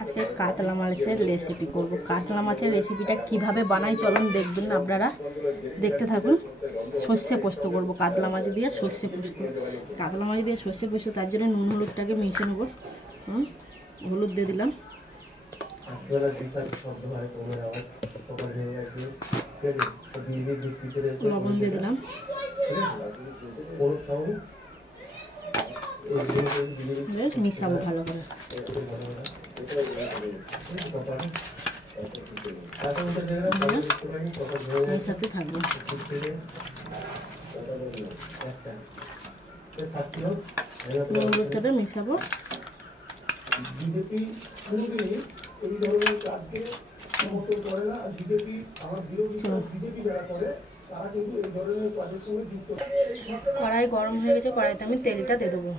আজকে কাতলা মাছের রেসিপি করব। কাতলা মাছের রেসিপিটা কিভাবে বানাই চলুন দেখবেন, আপনারা দেখতে থাকুন। সর্ষে পোস্ত করব, কাতলা মাছ দিয়ে সর্ষে পোস্ত। কাতলা মাছ দিয়ে সর্ষে পোস্ত, তার জন্য নুন হলুদটাকে মিশিয়ে নেব। হলুদ দিয়ে দিলাম, লবণ দিয়ে দিলাম, মিশাবো ভালো করে। মেশাতে থাকবো। হলুদটাতে মেশাবো। কড়াই গরম হয়ে গেছে, কড়াইতে আমি তেলটা দিয়ে দেবো।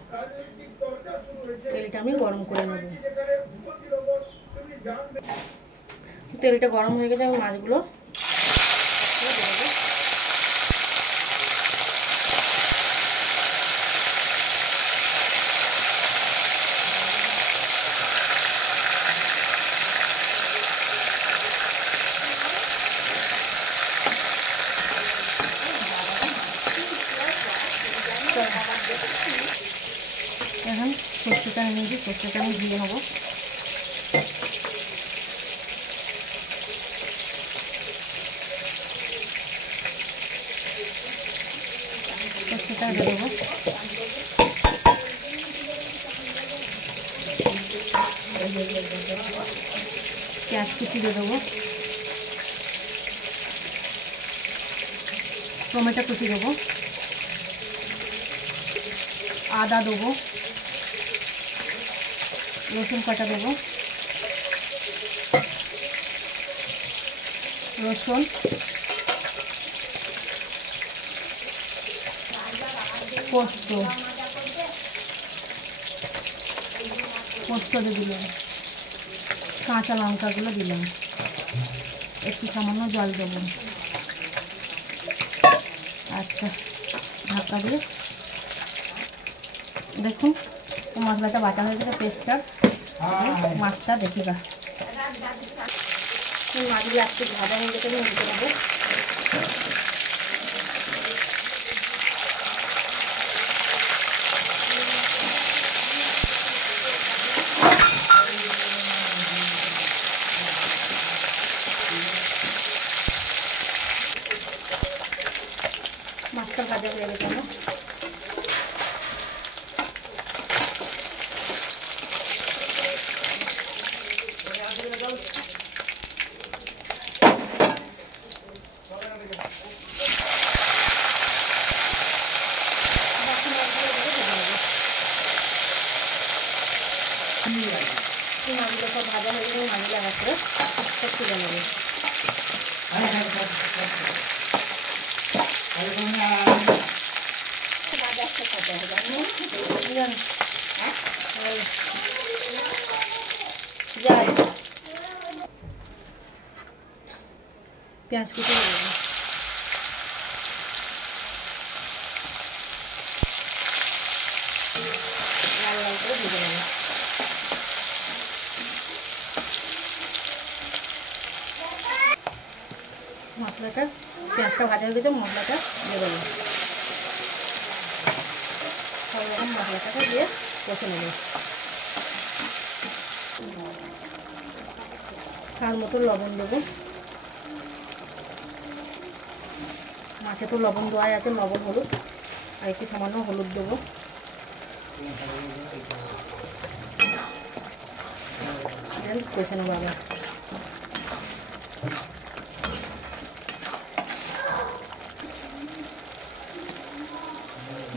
তেলটা আমি গরম করে নেব। তেলটা গরম হয়ে গেছে, আমি মাছগুলো এখন সর্ষেটা নিয়েছি, সর্ষেটা আমি দিয়ে নেবো। সর্ষেটা দিয়ে দেবো। পেঁয়াজ কুচি দিয়ে দেবো, টমেটো কুচি দেবো, আদা দেবো, রসুন কাটা দেবো, রসুন, পোস্ত দিয়ে দিলাম, কাঁচা লঙ্কাগুলো দিলাম, একটু সামান্য জল দেবো। আচ্ছা, ঢাকা দিয়ে দেখুন মশলাটা বাটা হয়ে গেছে। পেস্টটা মাছটা দেখি গা, মাছগুলো একটু ভাজা হয়ে গেছে, উল্টে দেবো। মাছটা ভাজা হয়ে গেছে আমার। মাছগুলো সব ভাজা হয়ে গেলে মাছগুলো আবার করে সব তুলে নেবে। পেঁয়াজ কুচি দেবো, লাল লাল করে ভেজে নেবো। মশলাটা, পেঁয়াজটা ভাজা হয়ে গেছে, মশলাটা দিয়ে দেবো। সব রকম মশলাটাকে দিয়ে কষে নেব। স্বাদ মতো লবণ দেবো। মাছে তো লবণ দেওয়াই আছে, লবণ হলুদ, আর একটু সামান্য হলুদ দেবো। কষে নেবো আবার।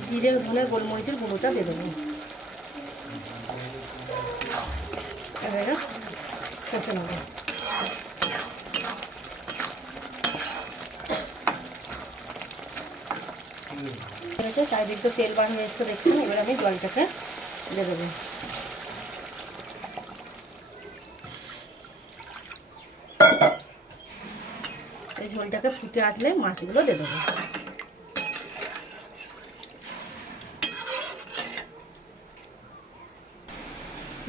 জিরে ধনে গোলমরিচের গুঁড়োটা দিয়ে দেবো। এবারে কষে নেবো। চারিদিক তো তেল বার হয়ে এসছে দেখছেন। এবার আমি জলটাকে দিয়ে দেবো। এই ঝোলটাকে ফুটে আসলে মাছগুলো দিয়ে দেবো।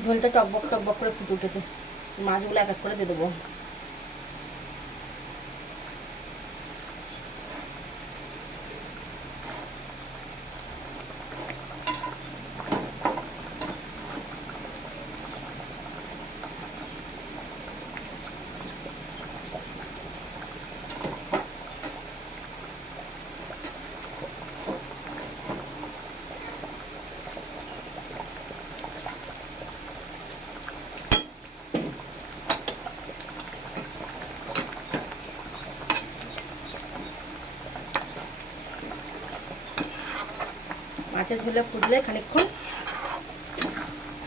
ঝোলটা টকবক টকবক করে ফুটে উঠেছে। মাছগুলো এক এক করে দিয়ে দেবো। মাছের ঝোলে ফুটলে খানিকক্ষণ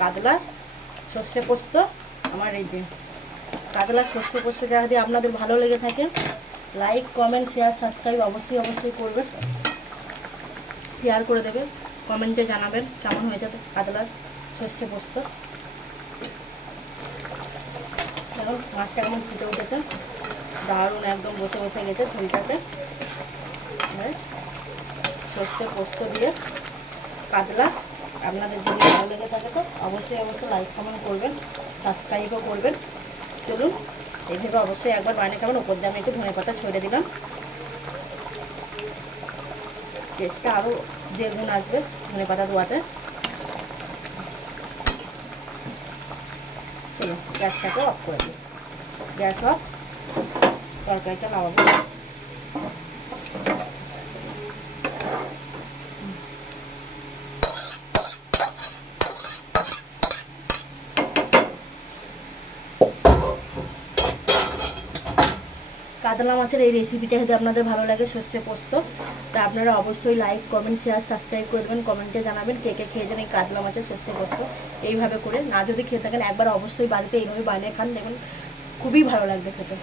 কাতলার সর্ষে পোস্ত আমার রেডি। কাতলার সর্ষে পোস্তটা যদি আপনাদের ভালো লেগে থাকে লাইক কমেন্ট শেয়ার সাবস্ক্রাইব অবশ্যই করবেন, শেয়ার করে দেবেন, কমেন্টে জানাবেন কেমন হয়েছে কাতলার সর্ষে পোস্ত। দেখুন মাছটা কেমন ফুটে উঠেছে, দারুণ একদম বসে বসে গেছে ঝোলটাতে। সর্ষে পোস্ত দিয়ে কাতলা আপনাদের যদি ভালো লেগে থাকে তো অবশ্যই লাইক কমেন্ট করবেন, সাবস্ক্রাইবও করবেন। চলুন এইভাবে অবশ্যই একবার বানিয়ে খাবেন। ওপর দিয়ে আমি একটু ধনেপাতা ছড়িয়ে দিলাম, টেস্টটা আরও দ্বিগুণ আসবে ধনেপাতা দেওয়াতে। চলুন গ্যাসটাকে অফ করে দিই। গ্যাস অফ, তরকারিটা নামাবো। কাতলা মাছের এই রেসিপিটা যদি আপনাদের ভালো লাগে সর্ষে পোস্ত, তা আপনারা অবশ্যই লাইক কমেন্ট শেয়ার সাবস্ক্রাইব করবেন, কমেন্টে জানাবেন কে কে খেয়েছেন এই কাতলা মাছের সর্ষে পোস্ত এইভাবে করে। না যদি খেয়ে থাকেন একবার অবশ্যই বাড়িতে এইভাবে বানিয়ে খান, দেখুন খুবই ভালো লাগবে খেতে।